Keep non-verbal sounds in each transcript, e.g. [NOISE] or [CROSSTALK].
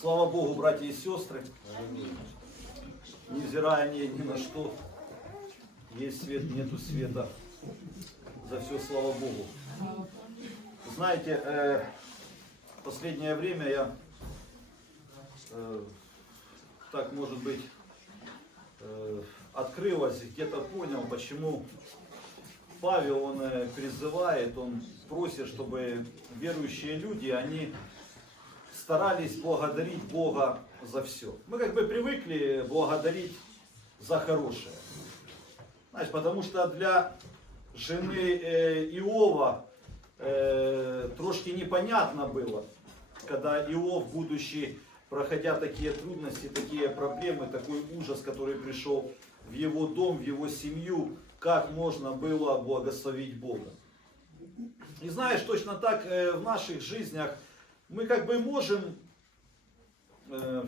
Слава Богу, братья. И сестры. Невзирая ни, ни на что, есть свет, нету света. За все слава Богу. Знаете, э, последнее время я э, так, может быть, э, открылось, где-то понял, почему Павел, он э, призывает, он просит, чтобы верующие люди, они старались благодарить Бога за все. Мы как бы привыкли благодарить за хорошее. Знаешь, потому что для жены э, Иова э, трошки непонятно было, когда Иов, будучи, проходя такие трудности, такие проблемы, такой ужас, который пришел в его дом, в его семью, как можно было благословить Бога. И знаешь, точно так э, в наших жизнях мы как бы можем э,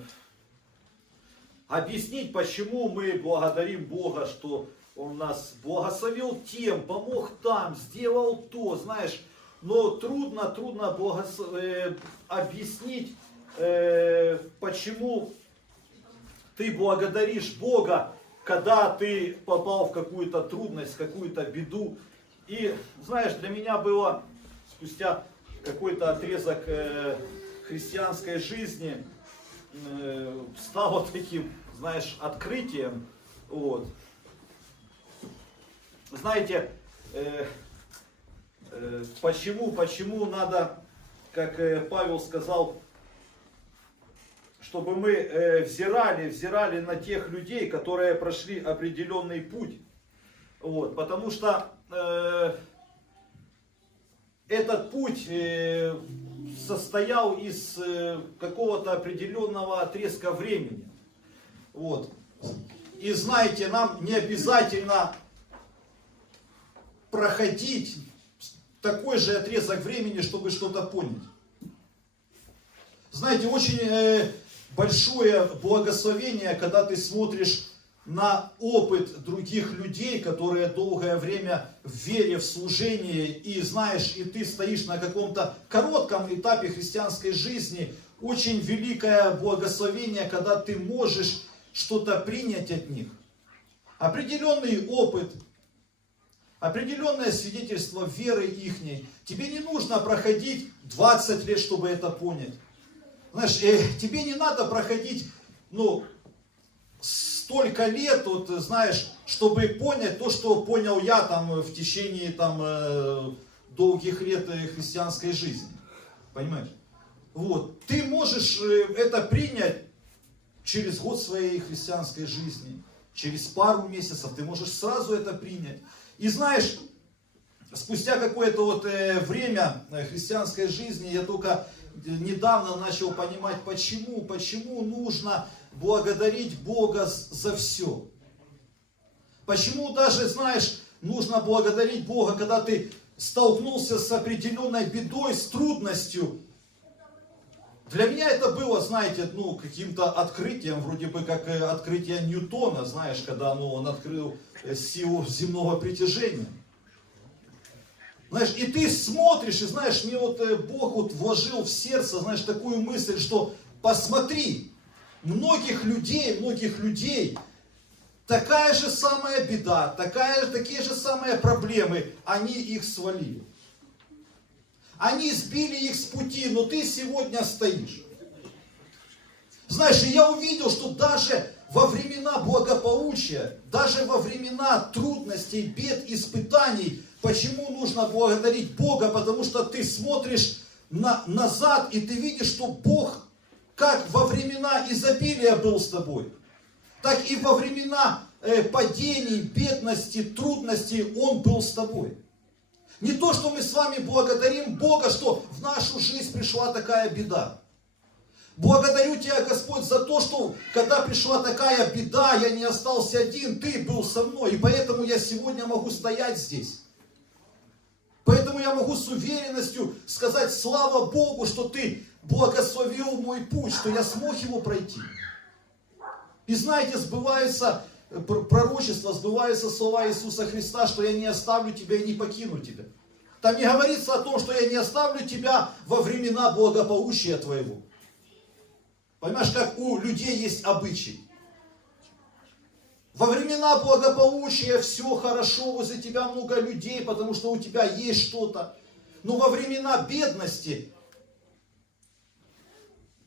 объяснить, почему мы благодарим Бога, что Он нас благословил тем, помог там, сделал то, знаешь. Но трудно, трудно благос- э, объяснить, э, почему ты благодаришь Бога, когда ты попал в какую-то трудность, какую-то беду. И знаешь, для меня было спустя какой-то отрезок э, христианской жизни э, стало таким, знаешь, открытием. Вот. Знаете, э, почему, почему надо, как э, Павел сказал, чтобы мы э, взирали, взирали на тех людей, которые прошли определенный путь. Вот, потому что э, этот путь э, состоял из э, какого-то определенного отрезка времени. Вот. И знаете, нам не обязательно проходить такой же отрезок времени, чтобы что-то понять. Знаете, очень э, большое благословение, когда ты смотришь на опыт других людей, которые долгое время в вере, в служении, и знаешь, и ты стоишь на каком-то коротком этапе христианской жизни, очень великое благословение, когда ты можешь что-то принять от них. Определенный опыт, определенное свидетельство веры ихней. Тебе не нужно проходить 20 лет, чтобы это понять. Знаешь, э, тебе не надо проходить, ну, столько лет, вот, знаешь, чтобы понять то, что понял я там в течение там э, долгих лет э, христианской жизни. Понимаешь? Вот. Ты можешь э, это принять через год своей христианской жизни, через пару месяцев, ты можешь сразу это принять. И знаешь, спустя какое-то вот э, время э, христианской жизни я только недавно начал понимать, почему, почему нужно благодарить Бога за все. Почему даже, знаешь, нужно благодарить Бога, когда ты столкнулся с определенной бедой, с трудностью. Для меня это было, знаете, ну, каким-то открытием, вроде бы как э, открытие Ньютона, знаешь, когда ну, он открыл э, силу земного притяжения. Знаешь, и ты смотришь, и знаешь, мне вот э, Бог вот вложил в сердце, знаешь, такую мысль, что посмотри, многих людей, многих людей, такая же самая беда, такая, такие же самые проблемы, они их свалили. Они сбили их с пути, но ты сегодня стоишь. Знаешь, я увидел, что даже во времена благополучия, даже во времена трудностей, бед, испытаний, почему нужно благодарить Бога? Потому что ты смотришь на, назад, и ты видишь, что Бог, как во времена изобилия был с тобой, так и во времена э, падений, бедности, трудностей Он был с тобой. Не то, что мы с вами благодарим Бога, что в нашу жизнь пришла такая беда. Благодарю Тебя, Господь, за то, что когда пришла такая беда, я не остался один, Ты был со мной, и поэтому я сегодня могу стоять здесь. Поэтому я могу с уверенностью сказать, слава Богу, что Ты благословил мой путь, что я смог его пройти. И знаете, сбывается пр- пророчество, сбываются слова Иисуса Христа, что я не оставлю тебя и не покину тебя. Там не говорится о том, что я не оставлю тебя во времена благополучия твоего. Понимаешь, как у людей есть обычай. Во времена благополучия все хорошо, возле тебя много людей, потому что у тебя есть что-то. Но во времена бедности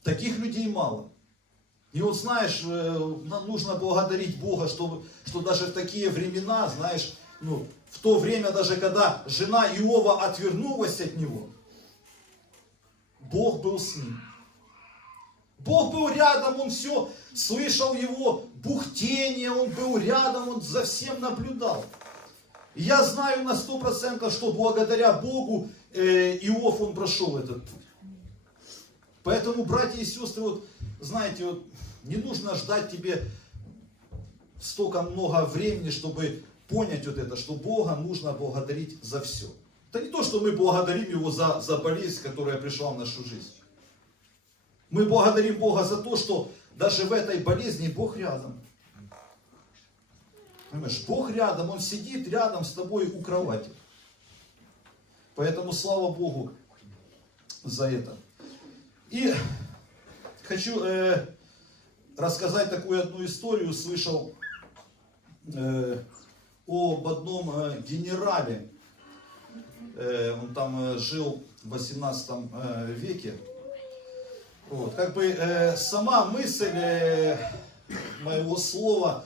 таких людей мало. И вот знаешь, э, нужно благодарить Бога, что, что даже в такие времена, знаешь, ну, в то время, даже когда жена Иова отвернулась от него, Бог был с ним. Бог был рядом, он все слышал его бухтение, он был рядом, он за всем наблюдал. Я знаю на сто процентов, что благодаря Богу э, Иов он прошел этот путь. Поэтому, братья и сестры, вот, знаете, вот, не нужно ждать тебе столько много времени, чтобы понять вот это, что Бога нужно благодарить за все. Это не то, что мы благодарим Его за, за болезнь, которая пришла в нашу жизнь. Мы благодарим Бога за то, что даже в этой болезни Бог рядом. Понимаешь, Бог рядом, Он сидит рядом с тобой у кровати. Поэтому слава Богу за это. И хочу э, рассказать такую одну историю. Слышал э, об одном э, генерале. Э, он там э, жил в 18 э, веке. Вот, как бы э, сама мысль э, моего слова,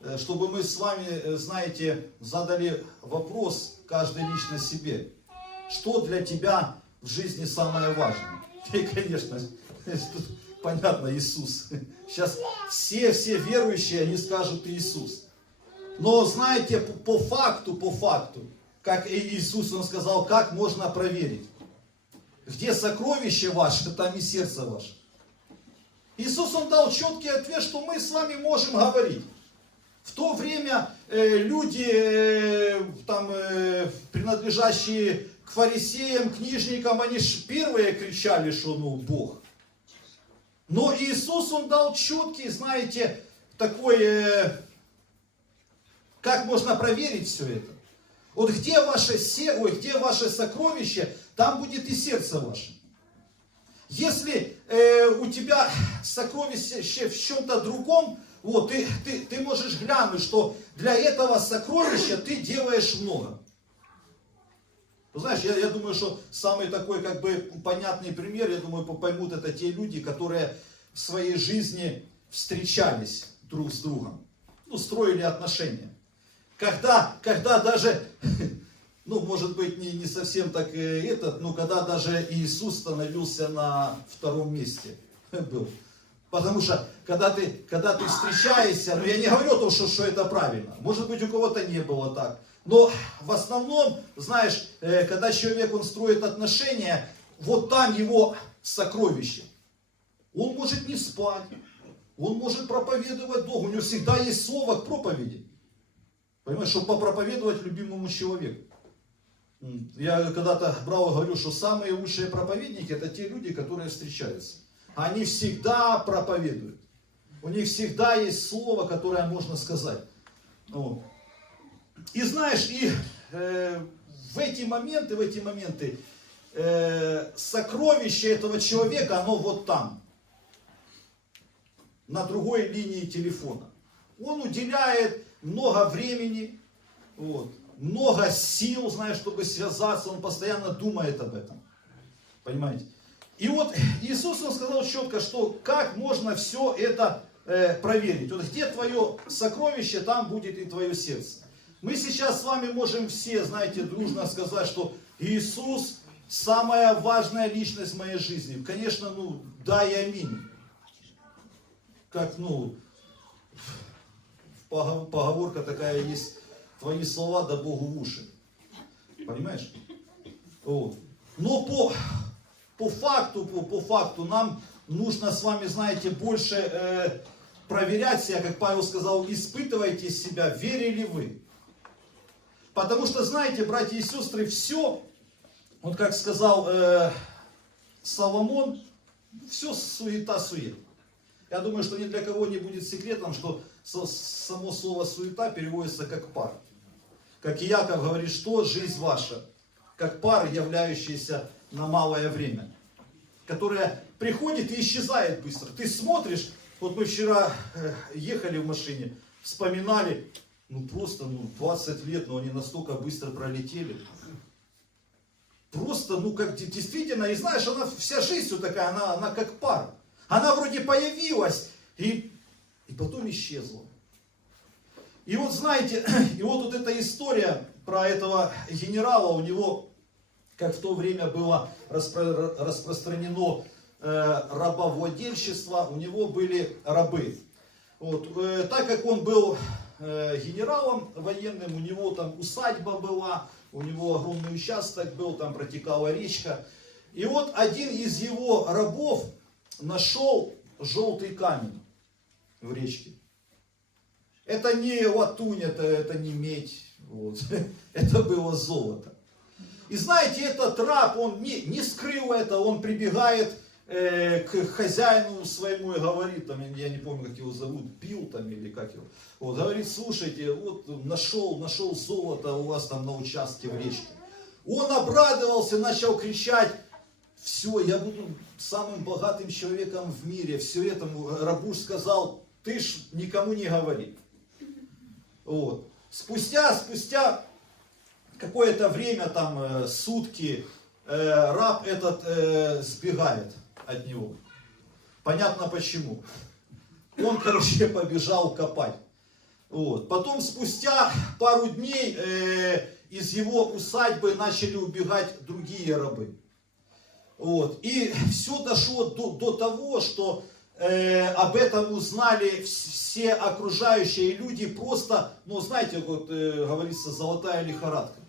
э, чтобы мы с вами, э, знаете, задали вопрос каждый лично себе. Что для тебя в жизни самое важное? И, конечно, понятно, Иисус. Сейчас все, все верующие, они скажут Иисус. Но знаете, по, по факту, по факту, как Иисус, Он сказал, как можно проверить? Где сокровище ваше, там и сердце ваше. Иисус, Он дал четкий ответ, что мы с вами можем говорить. В то время э, люди, э, там, э, принадлежащие к фарисеям, книжникам, они ж первые кричали, что ну Бог. Но Иисус, Он дал четкий, знаете, такой, э, как можно проверить все это. Вот где ваше, се, ой, где ваше сокровище, там будет и сердце ваше. Если э, у тебя сокровище в чем-то другом, вот, ты, ты, ты можешь глянуть, что для этого сокровища ты делаешь много. Ну, знаешь, я, я думаю, что самый такой как бы понятный пример, я думаю, поймут это те люди, которые в своей жизни встречались друг с другом, ну, строили отношения. Когда, когда даже, [LAUGHS] ну, может быть, не, не совсем так и этот, но когда даже Иисус становился на втором месте [LAUGHS] был. Потому что, когда ты, когда ты встречаешься, ну, я не говорю о том, что, что это правильно. Может быть, у кого-то не было так. Но в основном, знаешь, э, когда человек, он строит отношения, вот там его сокровище. Он может не спать, он может проповедовать долго, у него всегда есть слово к проповеди. Понимаешь, чтобы попроповедовать любимому человеку. Я когда-то брал и говорю, что самые лучшие проповедники это те люди, которые встречаются. Они всегда проповедуют. У них всегда есть слово, которое можно сказать. И знаешь, и э, в эти моменты, в эти моменты э, сокровище этого человека, оно вот там, на другой линии телефона. Он уделяет много времени, вот, много сил, знаешь, чтобы связаться, он постоянно думает об этом. Понимаете? И вот Иисус он сказал четко, что как можно все это э, проверить. Вот где твое сокровище, там будет и твое сердце. Мы сейчас с вами можем все, знаете, дружно сказать, что Иисус самая важная личность в моей жизни. Конечно, ну, да и аминь. Как, ну, погов- поговорка такая есть, твои слова да Богу в уши. Понимаешь? Вот. Но по, по факту, по, по факту нам нужно с вами, знаете, больше э, проверять себя, как Павел сказал, испытывайте себя, верили вы. Потому что, знаете, братья и сестры, все, вот как сказал э, Соломон, Все суета-сует. Я думаю, что ни для кого не будет секретом, что само слово суета переводится как пар. Как Иаков говорит, что жизнь ваша, как пар, являющийся на малое время, которая приходит и исчезает быстро. Ты смотришь, вот мы вчера э, ехали в машине, вспоминали, ну просто ну, 20 лет, но они настолько быстро пролетели. Просто, ну как де- действительно, и знаешь, она вся жизнь вот такая, она, она как пар. Она вроде появилась и, и потом исчезла. И вот знаете, [CLEARS THROAT] и вот, вот эта история про этого генерала, у него, как в то время было распро- распространено э, рабовладельчество, у него были рабы. Вот, э, так как он был генералом военным, у него там усадьба была, у него огромный участок был, там протекала речка. И вот один из его рабов нашел желтый камень в речке. Это не латунь, это, это не медь, вот. [LAUGHS] это было золото. И знаете, этот раб, он не, не скрыл это, он прибегает э, к хозяину своему и говорит, там, я не помню, как его зовут, Билл там или как его, вот, говорит, слушайте, вот нашел, нашел золото у вас там на участке в речке. Он обрадовался, начал кричать, все, я буду самым богатым человеком в мире. Все этому рабу сказал, ты ж никому не говори. Вот. Спустя, спустя какое-то время, там э, сутки, э, раб этот э, сбегает от него. Понятно почему. Он, короче, побежал копать. Вот. Потом спустя пару дней э, из его усадьбы начали убегать другие рабы. Вот. И все дошло до, до того, что э, об этом узнали вс- все окружающие люди просто, ну знаете, вот э, говорится, золотая лихорадка.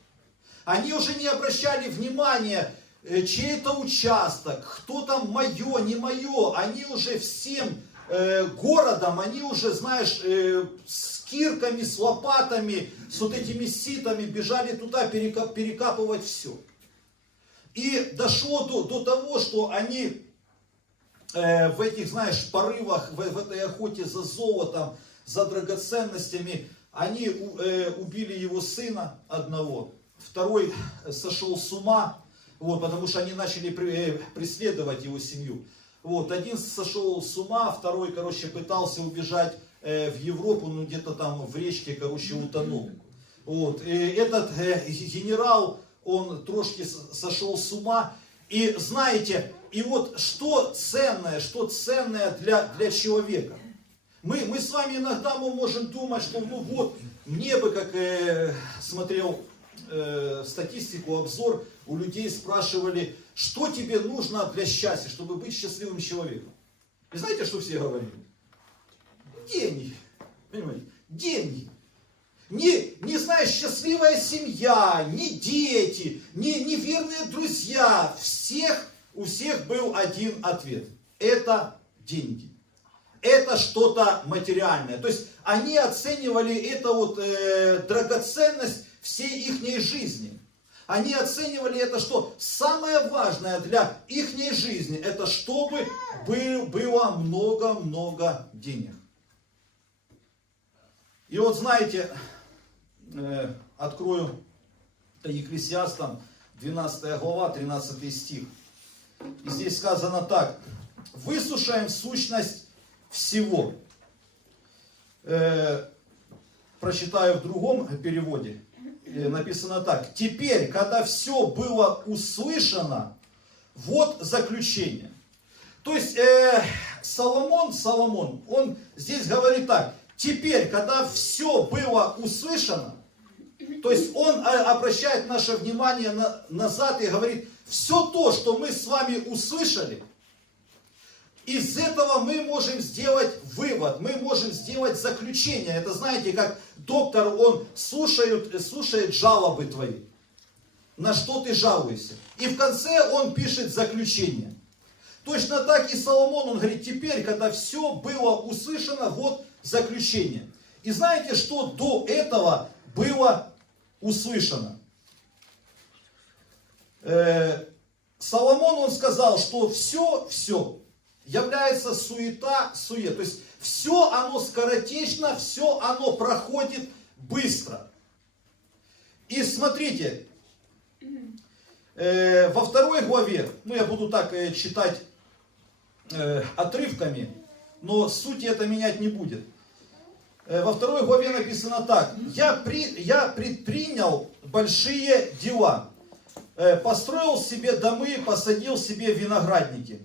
Они уже не обращали внимания, чей это участок, кто там мое, не мое. Они уже всем э, городом, они уже, знаешь, э, с кирками, с лопатами, с вот этими ситами бежали туда перека- перекапывать все. И дошло до, до того, что они э, в этих, знаешь, порывах, в, в этой охоте за золотом, за драгоценностями, они э, убили его сына одного, второй сошел с ума, вот, потому что они начали э, преследовать его семью. Вот, один сошел с ума, второй, короче, пытался убежать э, в Европу, ну где-то там в речке, короче, утонул. Вот, и этот э, генерал, он трошки сошел с ума. И знаете, и вот что ценное, что ценное для, для человека. Мы, мы с вами иногда мы можем думать, что ну вот, мне бы, как э, смотрел э, статистику, обзор, у людей спрашивали, что тебе нужно для счастья, чтобы быть счастливым человеком. И знаете, что все говорили? Деньги. Понимаете? Деньги. Не, не знаешь, счастливая семья, не дети, не, не верные друзья. Всех, у всех был один ответ. Это деньги. Это что-то материальное. То есть они оценивали это вот э, драгоценность всей их жизни. Они оценивали это, что самое важное для их жизни, это чтобы был- было много-много денег. И вот знаете, э, открою Екклесиастам 12 глава, 13 стих. И здесь сказано так. Высушаем сущность всего. Э, прочитаю в другом переводе. Написано так. Теперь, когда все было услышано, вот заключение. То есть э, Соломон, Соломон, он здесь говорит так. Теперь, когда все было услышано, то есть он э, обращает наше внимание на- назад и говорит, все то, что мы с вами услышали, из этого мы можем сделать вывод, мы можем сделать заключение. Это знаете, как доктор, он слушает, слушает жалобы твои. На что ты жалуешься. И в конце он пишет заключение. Точно так и Соломон, он говорит, теперь, когда все было услышано, вот заключение. И знаете, что до этого было услышано? Э, Соломон, он сказал, что все, все, является суета, сует. То есть все оно скоротечно, все оно проходит быстро. И смотрите, э, во второй главе, ну я буду так э, читать э, отрывками, но суть это менять не будет. Э, во второй главе написано так. Я, при, я предпринял большие дела. Э, построил себе домы, посадил себе виноградники.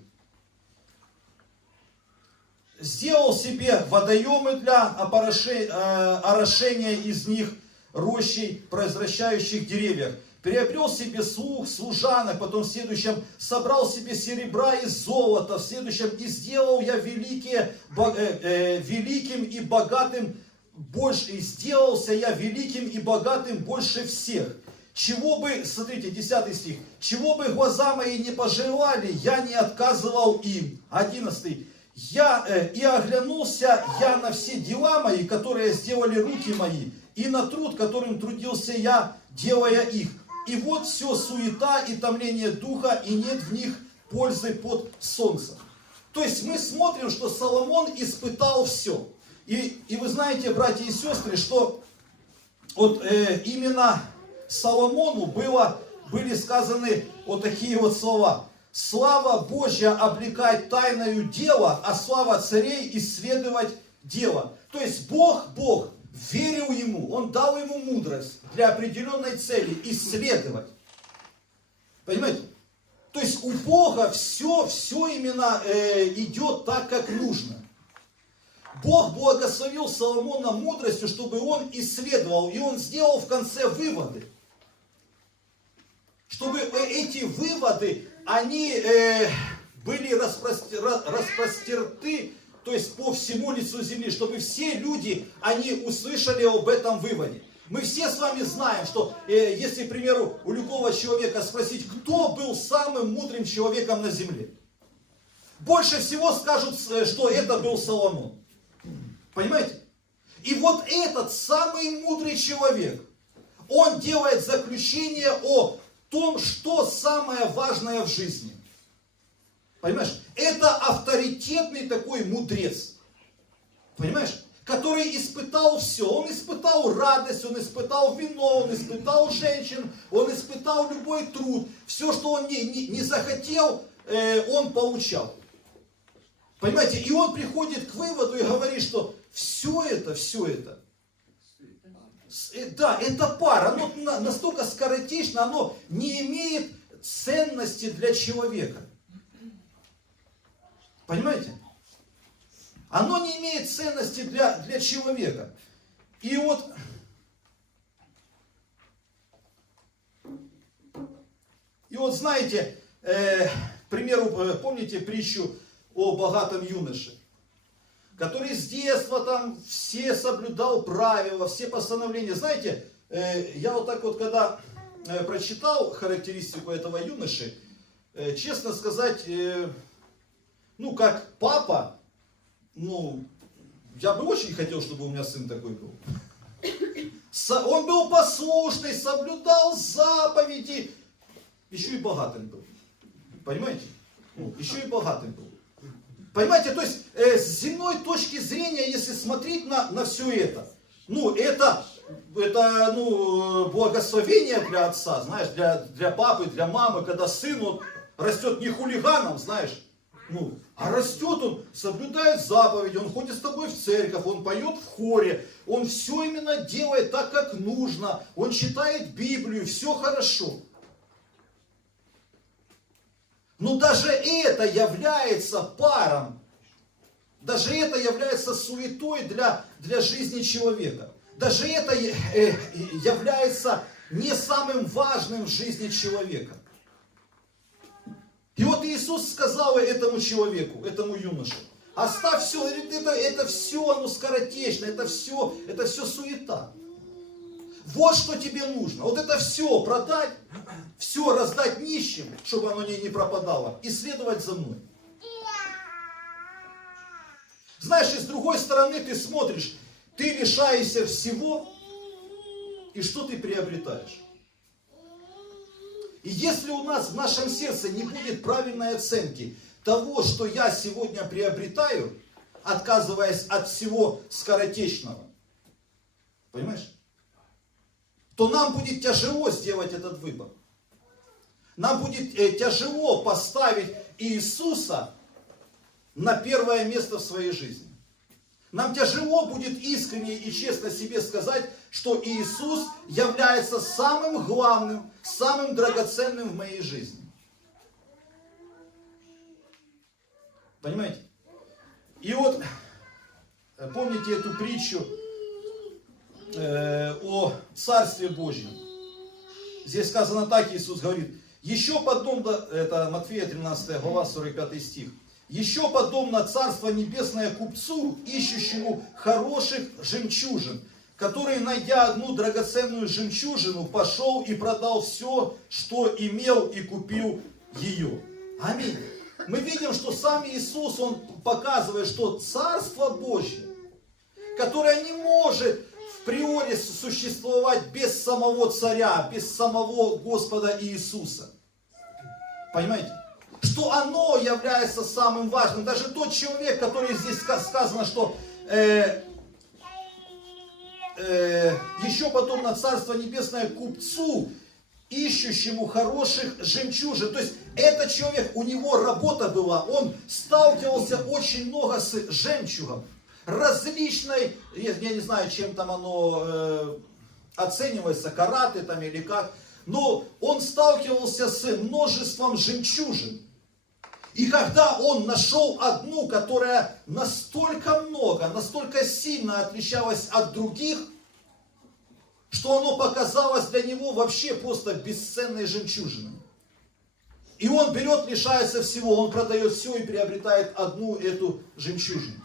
Сделал себе водоемы для опороши- э, орошения из них рощей, произвращающих деревьев. Приобрел себе слуг, служанок, потом в следующем собрал себе серебра и золота, в следующем и сделал я великие, э, э, великим и богатым больше, и сделался я великим и богатым больше всех. Чего бы, смотрите, 10 стих, чего бы глаза мои не пожелали, я не отказывал им. 11. Я э, и оглянулся я на все дела мои, которые сделали руки мои, и на труд, которым трудился я, делая их. И вот все суета и томление духа, и нет в них пользы под солнцем. То есть мы смотрим, что Соломон испытал все. И, и вы знаете, братья и сестры, что вот э, именно Соломону было, были сказаны вот такие вот слова. Слава Божья облекать тайною дело, а слава царей исследовать дело. То есть Бог, Бог верил ему, Он дал ему мудрость для определенной цели исследовать. Понимаете? То есть у Бога все, все именно э, идет так, как нужно. Бог благословил Соломона мудростью, чтобы он исследовал, и он сделал в конце выводы. Чтобы э, эти выводы, они э, были распростер- ра- распростерты, то есть по всему лицу земли, чтобы все люди, они услышали об этом выводе. Мы все с вами знаем, что э, если, к примеру, у любого человека спросить, кто был самым мудрым человеком на земле, больше всего скажут, э, что это был Соломон. Понимаете? И вот этот самый мудрый человек, он делает заключение о том, что самое важное в жизни. Понимаешь? Это авторитетный такой мудрец. Понимаешь? Который испытал все. Он испытал радость, он испытал вино, он испытал женщин, он испытал любой труд. Все, что он не, не, не захотел, э, он получал. Понимаете? И он приходит к выводу и говорит, что все это, все это, да, это пар, оно на- настолько скоротечно, оно не имеет ценности для человека. Понимаете? Оно не имеет ценности для, для человека. И вот И вот знаете, э, к примеру, э, помните притчу о богатом юноше, который с детства там все соблюдал правила, все постановления. Знаете, э, я вот так вот, когда э, прочитал характеристику этого юноши, э, честно сказать, ну, как папа, ну, я бы очень хотел, чтобы у меня сын такой был. Он был послушный, соблюдал заповеди, еще и богатым был. Понимаете? Еще и богатым был. Понимаете, то есть э, с земной точки зрения, если смотреть на, на все это, ну, это, это ну, благословение для отца, знаешь, для, для папы, для мамы, когда сын он растет не хулиганом, знаешь, ну, а растет он, соблюдает заповеди, он ходит с тобой в церковь, он поет в хоре, он все именно делает так, как нужно, он читает Библию, все хорошо. Но даже это является паром, даже это является суетой для, для жизни человека. Даже это э, э, является не самым важным в жизни человека. И вот Иисус сказал этому человеку, этому юноше, оставь все, это, это все, оно скоротечно, это все, это все суета. Вот что тебе нужно. Вот это все продать, все раздать нищим, чтобы оно не, не пропадало, и следовать за мной. Знаешь, и с другой стороны ты смотришь, ты лишаешься всего, и что ты приобретаешь? И если у нас в нашем сердце не будет правильной оценки того, что я сегодня приобретаю, отказываясь от всего скоротечного, понимаешь? То нам будет тяжело сделать этот выбор. Нам будет э, тяжело поставить Иисуса на первое место в своей жизни. Нам тяжело будет искренне и честно себе сказать, что Иисус является самым главным, самым драгоценным в моей жизни. Понимаете? И вот, э, помните эту притчу э, о Царстве Божьем? Здесь сказано так, Иисус говорит, еще подобно, это Матфея 13 глава, 45 стих, еще подобно Царство Небесное купцу, ищущему хороших жемчужин, который, найдя одну драгоценную жемчужину, пошел и продал все, что имел, и купил ее. Аминь. Мы видим, что сам Иисус, Он показывает, что Царство Божье, которое не может приоре существовать без самого Царя, без самого Господа Иисуса. Понимаете? Что оно является самым важным. Даже тот человек, который здесь сказано, что э, э, еще потом на Царство Небесное купцу, ищущему хороших жемчужин. То есть этот человек, у него работа была, он сталкивался очень много с жемчугом. Различной, я, не знаю, чем там оно э, оценивается, караты там или как, но он сталкивался с множеством жемчужин. И когда он нашел одну, которая настолько много, настолько сильно отличалась от других, что оно показалось для него вообще просто бесценной жемчужиной. И он берет, лишается всего, он продает все и приобретает одну эту жемчужину.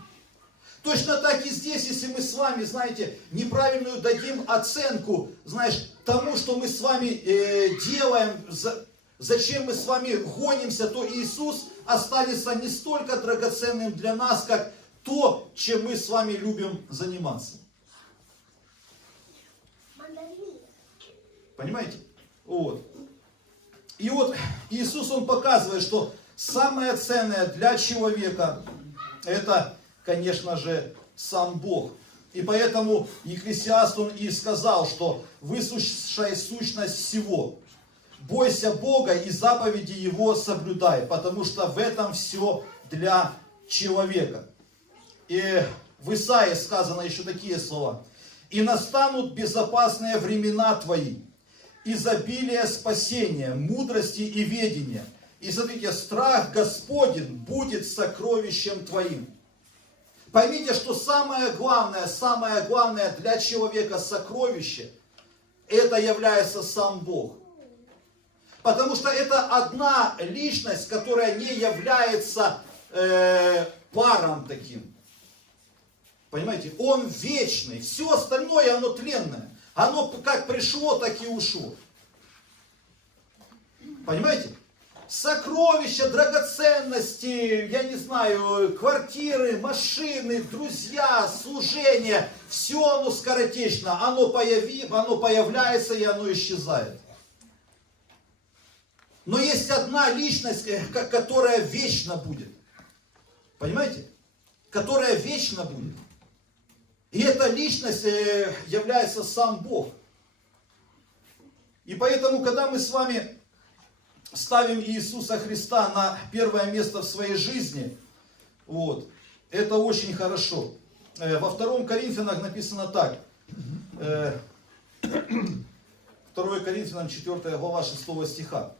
Точно так и здесь, если мы с вами, знаете, неправильную дадим оценку, знаешь, тому, что мы с вами э, делаем, за, зачем мы с вами гонимся, то Иисус останется не столько драгоценным для нас, как то, чем мы с вами любим заниматься. Понимаете? Вот. И вот Иисус, Он показывает, что самое ценное для человека, это, конечно же, сам Бог. И поэтому Екклесиаст, он и сказал, что высшая сущность всего. Бойся Бога и заповеди Его соблюдай, потому что в этом все для человека. И в Исаии сказано еще такие слова. И настанут безопасные времена твои, изобилие спасения, мудрости и ведения. И смотрите, страх Господень будет сокровищем твоим. Поймите, что самое главное, самое главное для человека сокровище, это является сам Бог. Потому что это одна личность, которая не является э, паром таким. Понимаете, он вечный, все остальное оно тленное. Оно как пришло, так и ушло. Понимаете? Сокровища, драгоценности, я не знаю, квартиры, машины, друзья, служение, все оно скоротечно. Оно, появи, оно появляется и оно исчезает. Но есть одна личность, э, которая вечно будет. Понимаете? Которая вечно будет. И эта личность э, является сам Бог. И поэтому, когда мы с вами ставим Иисуса Христа на первое место в своей жизни, вот, это очень хорошо. Э, во втором Коринфянах написано так. 2 э, [CLEARS THROAT] Коринфянам 4 глава 6 стиха.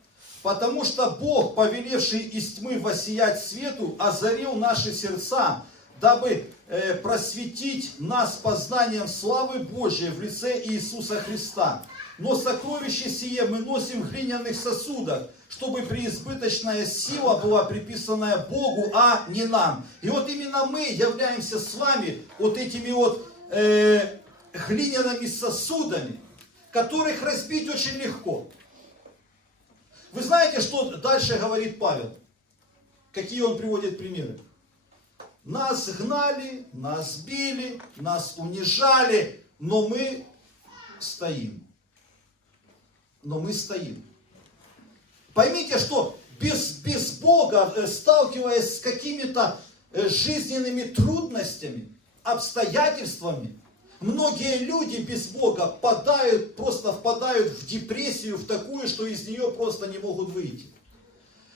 Потому что Бог, повелевший из тьмы воссиять свету, озарил наши сердца, дабы э, просветить нас познанием славы Божьей в лице Иисуса Христа. Но сокровище сие мы носим в глиняных сосудах, чтобы преизбыточная сила была приписанная Богу, а не нам. И вот именно мы являемся с вами вот этими вот э, глиняными сосудами, которых разбить очень легко. Вы знаете, что дальше говорит Павел? Какие он приводит примеры? Нас гнали, нас били, нас унижали, но мы стоим. Но мы стоим. Поймите, что без, без Бога, э, сталкиваясь с какими-то э, жизненными трудностями, обстоятельствами, многие люди без Бога падают, просто впадают в депрессию, в такую, что из нее просто не могут выйти.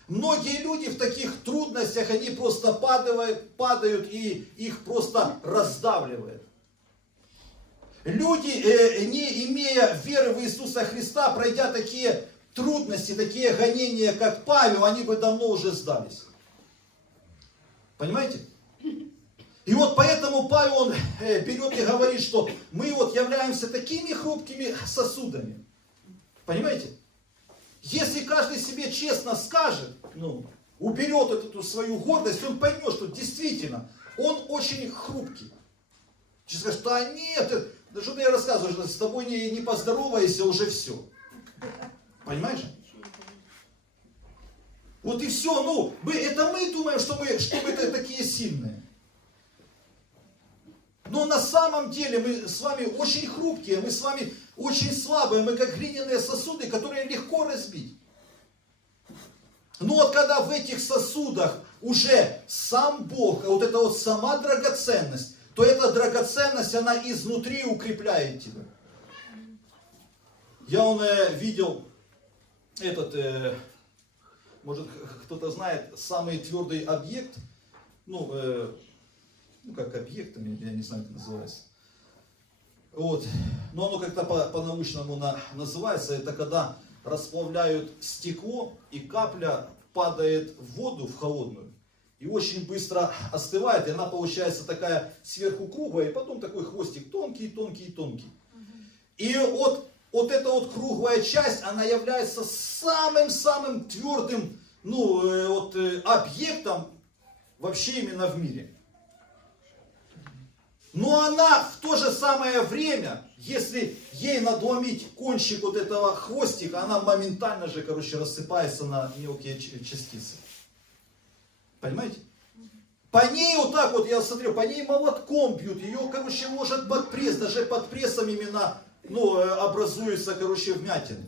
Многие люди в таких трудностях, они просто падают, падают и их просто раздавливает. Люди, э, не имея веры в Иисуса Христа, пройдя такие трудности, такие гонения, как Павел, они бы давно уже сдались. Понимаете? И вот поэтому Павел он э, берет и говорит, что мы вот являемся такими хрупкими сосудами. Понимаете? Если каждый себе честно скажет, ну, уберет эту свою гордость, он поймет, что действительно он очень хрупкий. Сейчас скажет, да нет, э, да что ты я рассказываю, что с тобой не, не поздоровайся, уже все. Понимаешь? Вот и все, ну, мы, это мы думаем, что мы, что мы такие сильные. Но на самом деле мы с вами очень хрупкие, мы с вами очень слабые, мы как глиняные сосуды, которые легко разбить. Но вот когда в этих сосудах уже сам Бог, а вот эта вот сама драгоценность, то эта драгоценность, она изнутри укрепляет тебя. Я он э, видел этот, э, может кто-то знает, самый твердый объект, ну, э, ну как объектами, я не знаю, как называется. Вот. Но оно как-то по- по-научному на- называется, это когда расплавляют стекло, и капля падает в воду, в холодную, и очень быстро остывает, и она получается такая сверху круглая, и потом такой хвостик тонкий, тонкий, тонкий. И вот, вот эта вот круглая часть, она является самым-самым твердым ну, э, вот, э, объектом вообще именно в мире. Но она в то же самое время, если ей надломить кончик вот этого хвостика, она моментально же, короче, рассыпается на мелкие частицы. Понимаете? По ней вот так вот, я смотрю, по ней молотком бьют, ее, короче, может под пресс, даже под прессом именно, ну, э, образуются, короче, вмятины.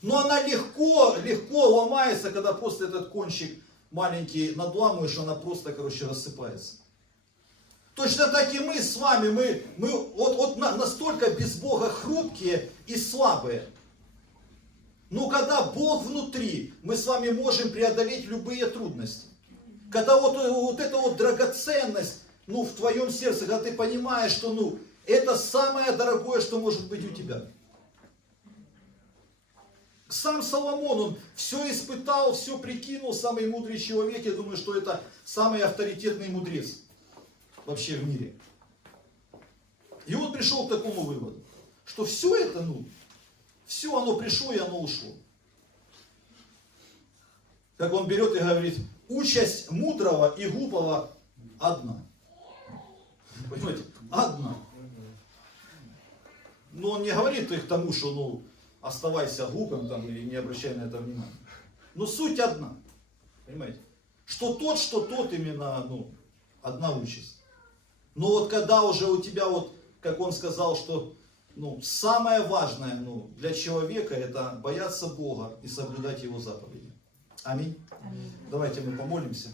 Но она легко, легко ломается, когда просто этот кончик маленький надламываешь, она просто, короче, рассыпается. Точно так и мы с вами, мы, мы вот, вот на- настолько без Бога хрупкие и слабые. Но когда Бог внутри, мы с вами можем преодолеть любые трудности. Когда вот, вот эта вот драгоценность, ну, в твоем сердце, когда ты понимаешь, что, ну, это самое дорогое, что может быть у тебя. Сам Соломон, он все испытал, все прикинул, самый мудрый человек, я думаю, что это самый авторитетный мудрец вообще в мире. И он пришел к такому выводу, что все это, ну, все оно пришло и оно ушло. Как он берет и говорит, участь мудрого и глупого одна. Понимаете, одна. Но он не говорит их тому, что, ну, оставайся глупым там или не обращай на это внимания. Но суть одна. Понимаете? Что тот, что тот именно, ну, одна участь. Но вот когда уже у тебя вот, как он сказал, что ну, самое важное ну, для человека это бояться Бога и соблюдать Его заповеди. Аминь. Давайте мы помолимся.